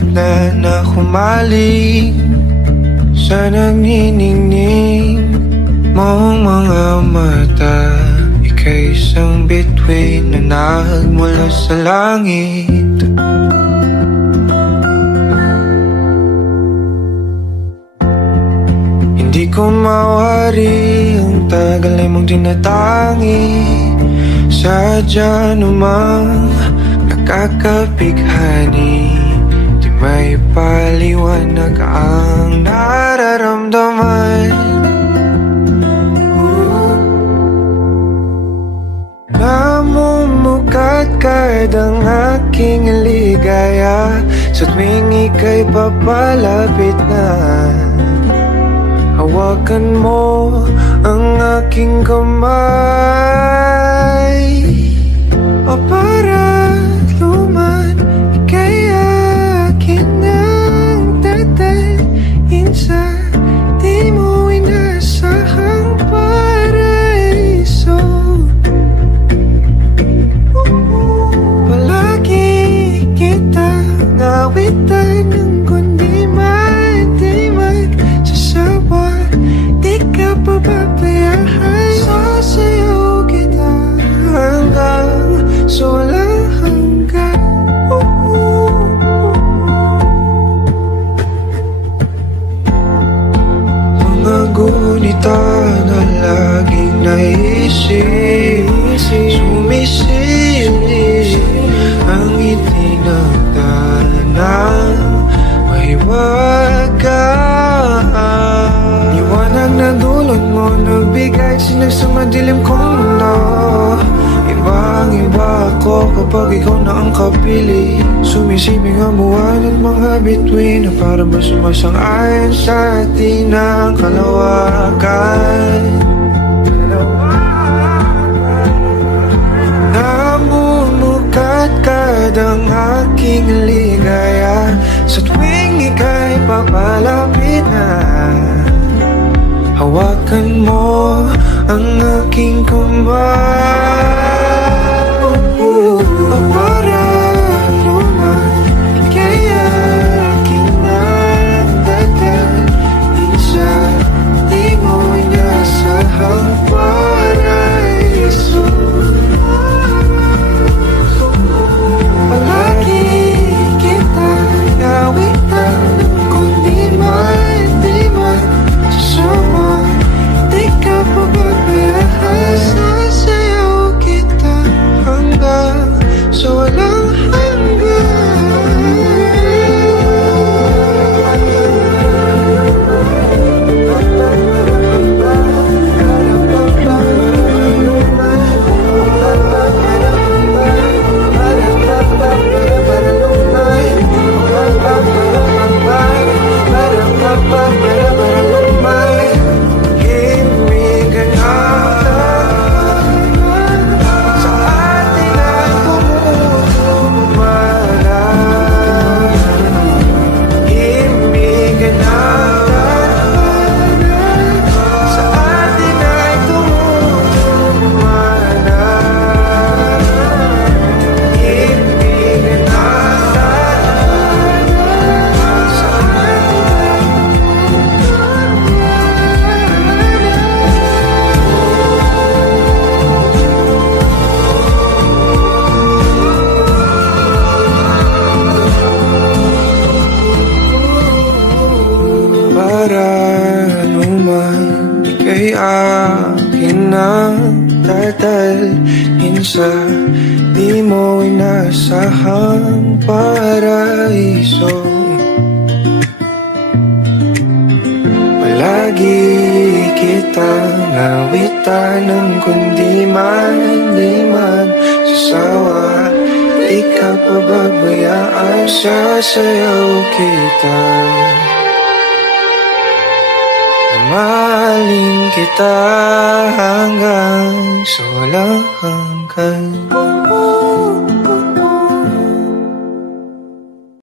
dagat na humaling sa nagniningning mong mga mata. Ika'y isang bituin na nagmula sa langit. Hindi ko mawari ang tagal ay mong tinatangi. Sadya namang nakakapighani, di may paliwanag ang nararamdaman. Namumukadkad ang aking ligaya sa tuwing ika'y papalapit na. Hawakan mo ang aking kamay, o para luman ika'y akin ng tatalin sa di mo inasahang paraiso. Palagi kitang awitan ng kundi man di magsasawa. Di ka pababayaan, sasayaw kita hanggang sa walang hanggan. Mga gunita na laging naisip, sumisilip ang ngiti ng tanang mahiwagaan. Liwanag na dulot mo, nabigay sinag sa madilim kong mundo. Ibang-iba ako kapag ikaw na ang kapili. Sumisibing ang buwan at mga bituin na para ba sumasang-ayon sa atin ang kalawakan. Namumukadkad ang aking ligaya sa tuwing ika'y papalapit na. Hawakan mo ang aking kamay, para luman ika'y aking nagtatalin sa di mo inasahang paraiso. Palagi kitang awitan ng kundi man di magsasawa. Di ka pababayaan, sasayaw kita hanggang sa walang sa di mo inasahang paraiso. Palagi kitang awitan ng kundi man di magsasawa. Di ka pababayaan, sasayaw kita. Mahalin kita hanggang sa walang hanggan.